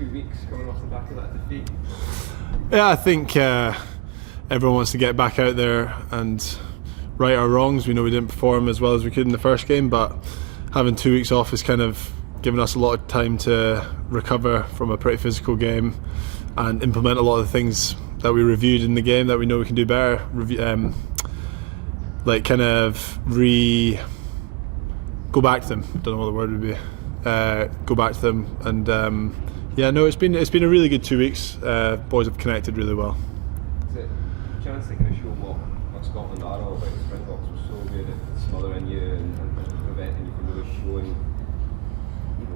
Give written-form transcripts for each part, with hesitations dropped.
2 weeks coming off the back of that defeat? Yeah, I think everyone wants to get back out there and right our wrongs. We know we didn't perform as well as we could in the first game, but having 2 weeks off has kind of given us a lot of time to recover from a pretty physical game and implement a lot of the things that we reviewed in the game that we know we can do better. Like kind of go back to them. Don't know what the word would be. Go back to them, and yeah, no, it's been a really good 2 weeks. Boys have connected really well. Is it a chance to kind of show what Scotland are all about? The Springboks were so good at smothering you and preventing you from really showing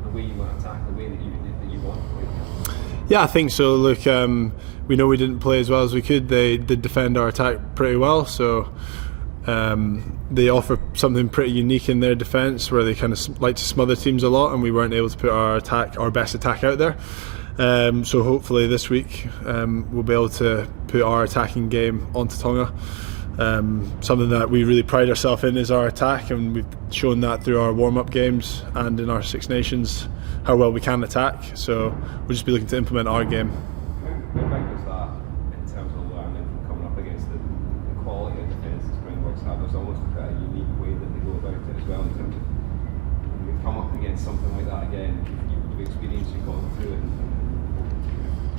the way you want to attack, the way that you want to play. Yeah, I think so. Look, we know we didn't play as well as we could. They did defend our attack pretty well, so they offer something pretty unique in their defence, where they kind of like to smother teams a lot, and we weren't able to put our best attack out there. So hopefully this week we'll be able to put our attacking game onto Tonga. Something that we really pride ourselves in is our attack, and we've shown that through our warm-up games and in our Six Nations how well we can attack. So we'll just be looking to implement our game. How big was that in terms of learning from coming up against the quality of defence the Springboks have? There's almost a unique way that they go about it as well, in terms of when you come up against something like that again, you've experienced, you've gone through it and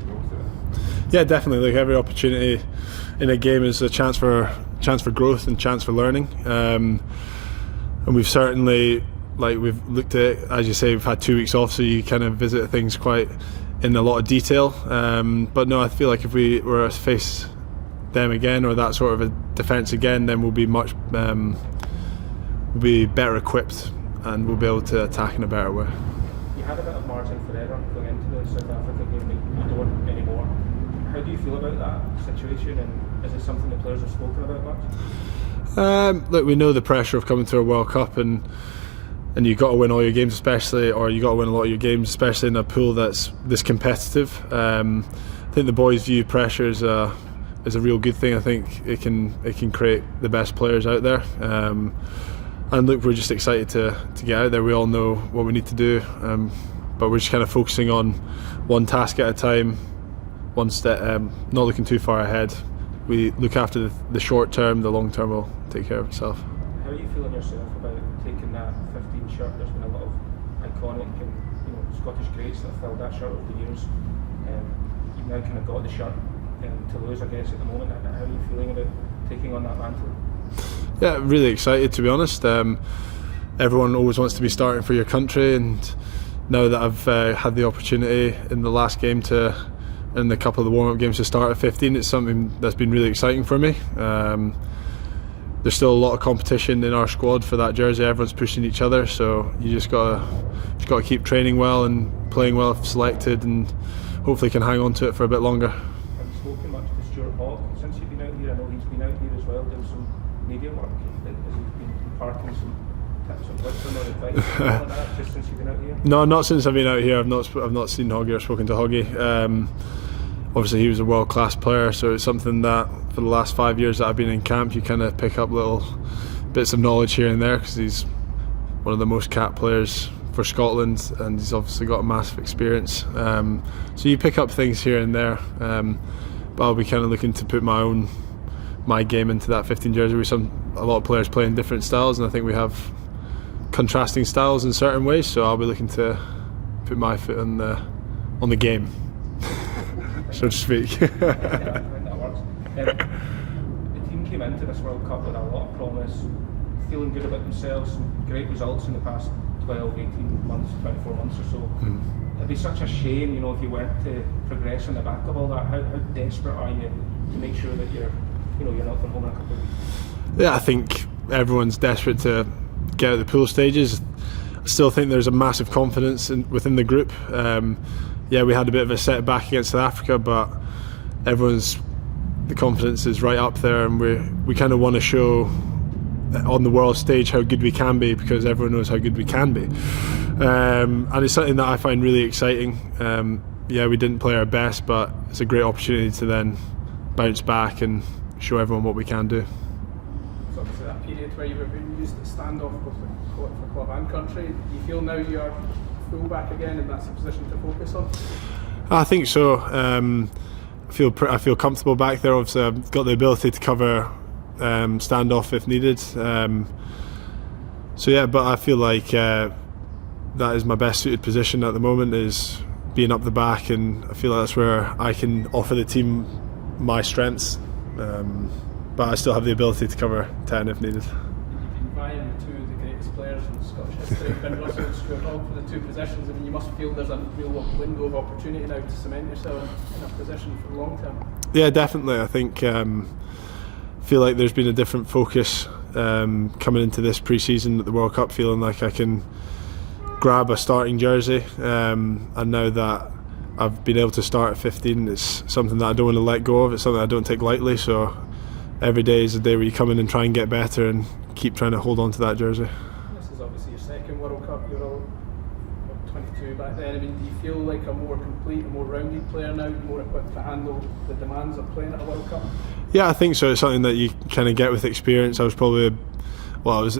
go through it. Yeah, definitely. Like, every opportunity in a game is a chance for growth and chance for learning. And we've certainly, we've looked at, as you say, we've had 2 weeks off, so you kind of visit things quite in a lot of detail. But no, I feel like if we were to face them again, or that sort of a defence again, then we'll be better equipped, and we'll be able to attack in a better way. You had a bit of margin for error going into the South Africa game that you don't anymore. How do you feel about that situation, and is it something the players have spoken about much? Look, we know the pressure of coming to a World Cup, and you've got to win all your games, especially, or you've got to win a lot of your games, especially in a pool that's this competitive. I think the boys view pressure as a real good thing. I think it can create the best players out there. And look, we're just excited to get out there. We all know what we need to do, but we're just kind of focusing on one task at a time, one step, not looking too far ahead. We look after the short term, the long term will take care of itself. How are you feeling yourself about taking that 15 shirt? There's been a lot of iconic and Scottish greats that have filled that shirt over the years. You've now kind of got the shirt to lose, I guess, at the moment. How are you feeling about taking on that mantle? Yeah, really excited, to be honest. Everyone always wants to be starting for your country, and now that I've had the opportunity in the last game in a couple of the warm-up games to start at 15, it's something that's been really exciting for me. There's still a lot of competition in our squad for that jersey. Everyone's pushing each other, so you just got to keep training well and playing well if selected, and hopefully can hang on to it for a bit longer. Have you spoken much to Stuart Hogg since you've been out here? I know he's been out here as well doing some media work. Has he been imparting some tips and wisdom or advice like that just since you've been out here? No, not since I've been out here. I've not seen Hoggy or spoken to Hoggy. Obviously he was a world-class player, so it's something that for the last 5 years that I've been in camp, you kind of pick up little bits of knowledge here and there, because he's one of the most capped players for Scotland, and he's obviously got a massive experience. So you pick up things here and there, but I'll be kind of looking to put my game into that 15 jersey. With a lot of players playing different styles, and I think we have contrasting styles in certain ways, so I'll be looking to put my foot on the game, so to speak. Yeah, I think that works. The team came into this World Cup with a lot of promise, feeling good about themselves, some great results in the past 12, 18 months, 24 months or so. It'd be such a shame, if you weren't to progress on the back of all that. How desperate are you to make sure that you're not going home in a couple of weeks? Yeah, I think everyone's desperate to get out of the pool stages. I still think there's a massive confidence within the group. Yeah, we had a bit of a setback against South Africa, but the confidence is right up there, and we kind of want to show on the world stage how good we can be, because everyone knows how good we can be. And it's something that I find really exciting. Yeah, we didn't play our best, but it's a great opportunity to then bounce back and show everyone what we can do. So obviously that period where you were being used at Standoff for club and country, do you feel now you're full back again and that's a position to focus on? I think so. I feel comfortable back there. Obviously, I've got the ability to cover standoff if needed. So yeah, but I feel like that is my best suited position at the moment, is being up the back, and I feel like that's where I can offer the team my strengths. But I still have the ability to cover 10 if needed. You've been vying with two of the greatest players in Scottish history, Ben Russell and Stuart Hogg, for the two positions. I mean, you must feel there's a real window of opportunity now to cement yourself in a position for the long term. Yeah, definitely. I think feel like there's been a different focus coming into this pre-season at the World Cup, feeling like I can grab a starting jersey, and now that I've been able to start at 15, it's something that I don't want to let go of. It's something I don't take lightly, so every day is a day where you come in and try and get better and keep trying to hold on to that jersey. This is obviously your second World Cup. You were all 22 back then. I mean, do you feel like a more complete, a more rounded player now, more equipped to handle the demands of playing at a World Cup? Yeah, I think so. It's something that you kind of get with experience. I was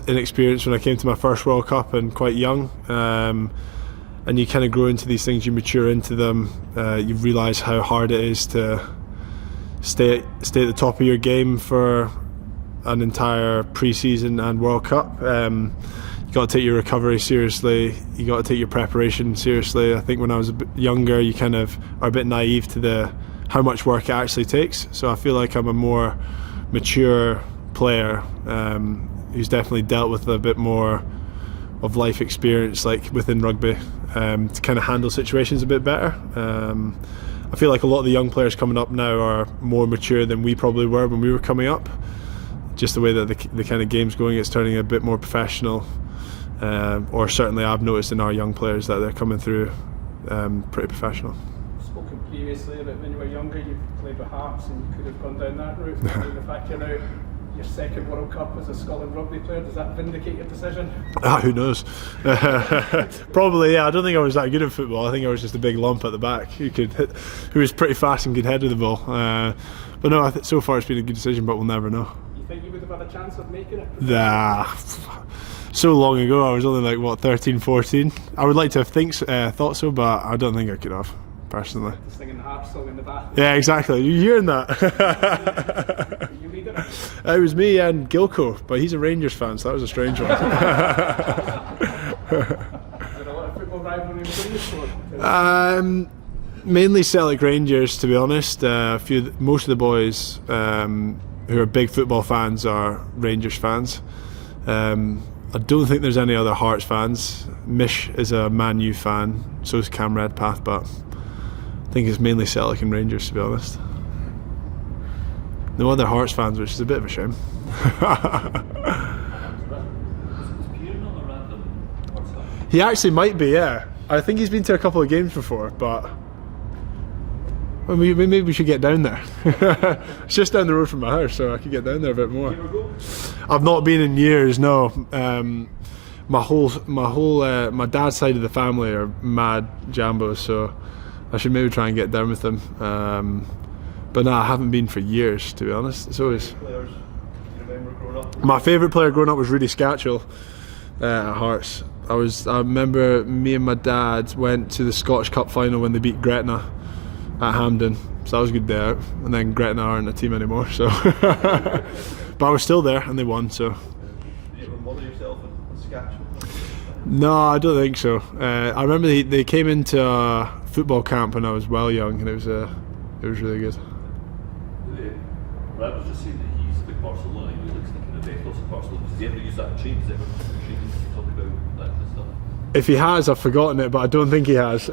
inexperienced when I came to my first World Cup and quite young, and you kind of grow into these things, you mature into them, you realise how hard it is to stay at the top of your game for an entire pre-season and World Cup. You got to take your recovery seriously, you got to take your preparation seriously. I think when I was a bit younger, you kind of are a bit naive to how much work it actually takes. So I feel like I'm a more mature player who's definitely dealt with a bit more of life experience, like within rugby, to kind of handle situations a bit better. I feel like a lot of the young players coming up now are more mature than we probably were when we were coming up. Just the way that the kind of game's going, it's turning a bit more professional, or certainly I've noticed in our young players that they're coming through pretty professional. Spoken previously about when you were younger, you played with Hearts and you could have gone down that route. The fact you're now your second World Cup as a Scotland rugby player, does that vindicate your decision? Who knows? Probably, yeah. I don't think I was that good at football. I think I was just a big lump at the back who was pretty fast and could head with the ball. But no, so far it's been a good decision, but we'll never know. You think you would have had a chance of making it? Nah. So long ago, I was only like, what, 13, 14? I would like to have thought so, but I don't think I could have, personally. Just singing the Hearts song in the bath. Yeah, exactly. You're hearing that? You lead it? It was me and Gilco, but he's a Rangers fan, so that was a strange one. Is there a lot of football rivalry within the sport? Mainly Celtic Rangers, to be honest. Most of the boys who are big football fans are Rangers fans. I don't think there's any other Hearts fans. Mish is a Man U fan, so is Cam Redpath, but I think it's mainly Celtic and Rangers, to be honest. No other Hearts fans, which is a bit of a shame. He actually might be, yeah. I think he's been to a couple of games before, but well, maybe we should get down there. It's just down the road from my house, so I could get down there a bit more. I've not been in years, no. My dad's side of the family are mad Jambos, so I should maybe try and get down with them. But no, I haven't been for years, to be honest. It's always my favourite player growing up was Rudy Scatchell at Hearts. I remember me and my dad went to the Scottish Cup final when they beat Gretna at Hampden, so that was a good day out. And then Gretna aren't a team anymore, so but I was still there and they won. So did you ever mother yourself in Scatchell? No, I don't think so. I remember they came into a football camp when I was well young, and it was really good. I was just saying that he's a big Barcelona. He looks like an ethos of Barcelona. Does he ever use that in training? Does he ever training to talk about that kind of stuff? If he has, I've forgotten it, but I don't think he has.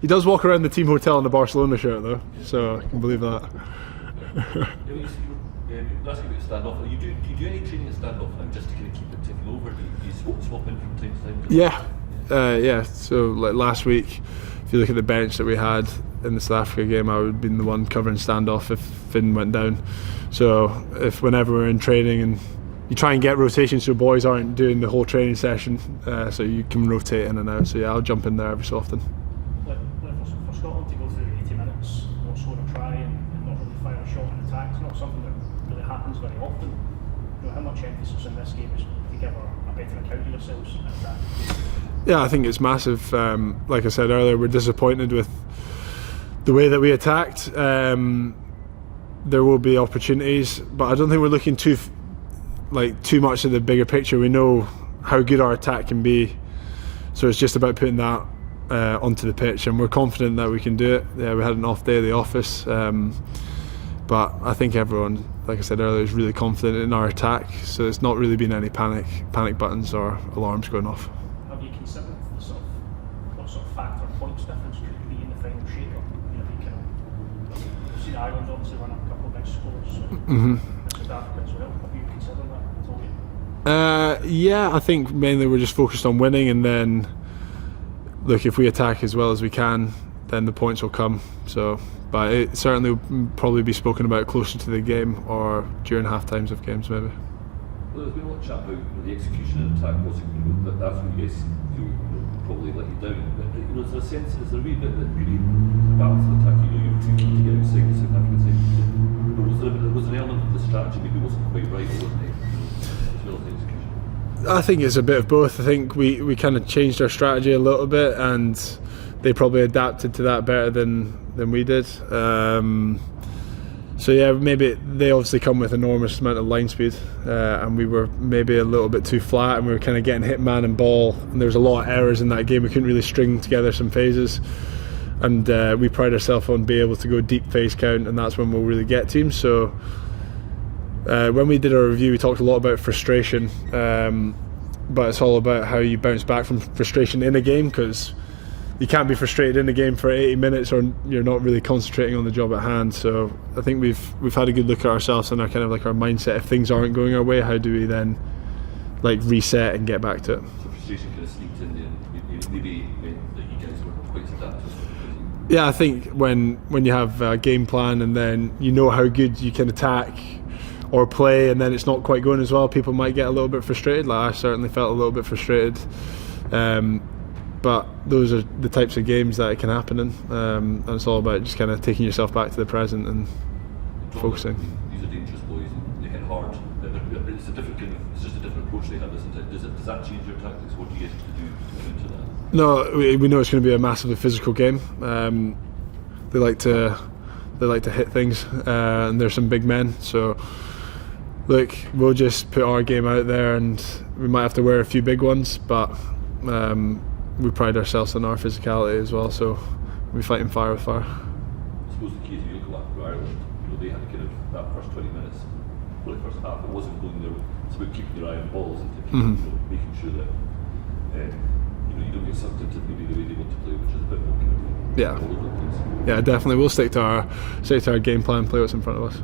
He does walk around the team hotel in the Barcelona shirt, though, so I can believe that. That's about Standoff. Do you do any training at Standoff now, just to kind of keep it ticking over? Do you swap in from time to time? Yeah. So like last week, if you look at the bench that we had in the South Africa game, I would have been the one covering Standoff if Finn went down. So whenever we're in training, and you try and get rotation so boys aren't doing the whole training session, so you can rotate in and out. So yeah, I'll jump in there every so often. For Scotland to go through 80 minutes or so to try and not really fire a shot in attack, it's not something that really happens very often. How much emphasis in this game is to give a better account of yourselves in attack? Yeah, I think it's massive. Like I said earlier, we're disappointed with the way that we attacked. There will be opportunities, but I don't think we're looking too much at the bigger picture. We know how good our attack can be, so it's just about putting that onto the pitch, and we're confident that we can do it. Yeah, we had an off day at the office, but I think everyone, like I said earlier, is really confident in our attack, so it's not really been any panic buttons or alarms going off. Have you considered what sort of factor points difference could be in the final shake-up? You know, you kind of, you've seen Ireland obviously run a couple of big scores, so South Africa as well. Have you considered that at all yet? Yeah, I think mainly we're just focused on winning, and then look, if we attack as well as we can, then the points will come. So, but it certainly will probably be spoken about closer to the game or during half times of games maybe. Well, there's been a lot of chat about the execution and attack wasn't good, that's what you guys feel probably let you down. But is there a sense, is there a wee bit that really balance the attack? You were too keen to get outside the South African side. But was there an element of the strategy maybe wasn't quite right, wasn't it? As well as the execution? I think it's a bit of both. I think we kind of changed our strategy a little bit, and they probably adapted to that better than we did. So yeah, maybe they obviously come with enormous amount of line speed, and we were maybe a little bit too flat, and we were kind of getting hit man and ball, and there was a lot of errors in that game. We couldn't really string together some phases, and we pride ourselves on being able to go deep phase count, and that's when we'll really get teams. So when we did our review, we talked a lot about frustration, but it's all about how you bounce back from frustration in a game, because you can't be frustrated in a game for 80 minutes or you're not really concentrating on the job at hand. So I think we've had a good look at ourselves and our kind of like our mindset. If things aren't going our way, how do we then like reset and get back to it? So frustration kind of sneaked in there, maybe meant that you guys weren't quite adapted. Yeah, I think when you have a game plan and then you know how good you can attack or play, and then it's not quite going as well, people might get a little bit frustrated. Like I certainly felt a little bit frustrated. But those are the types of games that it can happen in, and it's all about just kind of taking yourself back to the present and focusing. These are dangerous boys, and they hit hard. It's a different kind of, it's just a different approach they have, isn't it? Does that change your tactics? What do you guys have to do into that? No, we know it's going to be a massively physical game. They like to hit things, and there's some big men. So look, we'll just put our game out there, and we might have to wear a few big ones, but we pride ourselves on our physicality as well, so we fighting fire with fire. I suppose the key is you look at Ireland, they had kind of that first 20 minutes, well, the first half, it wasn't going there, it's about keeping your eye on balls and making sure that you don't get sucked into maybe the way they want to play, which is a bit more kind of all over the place. Yeah, definitely. We'll stick to our game plan, play what's in front of us.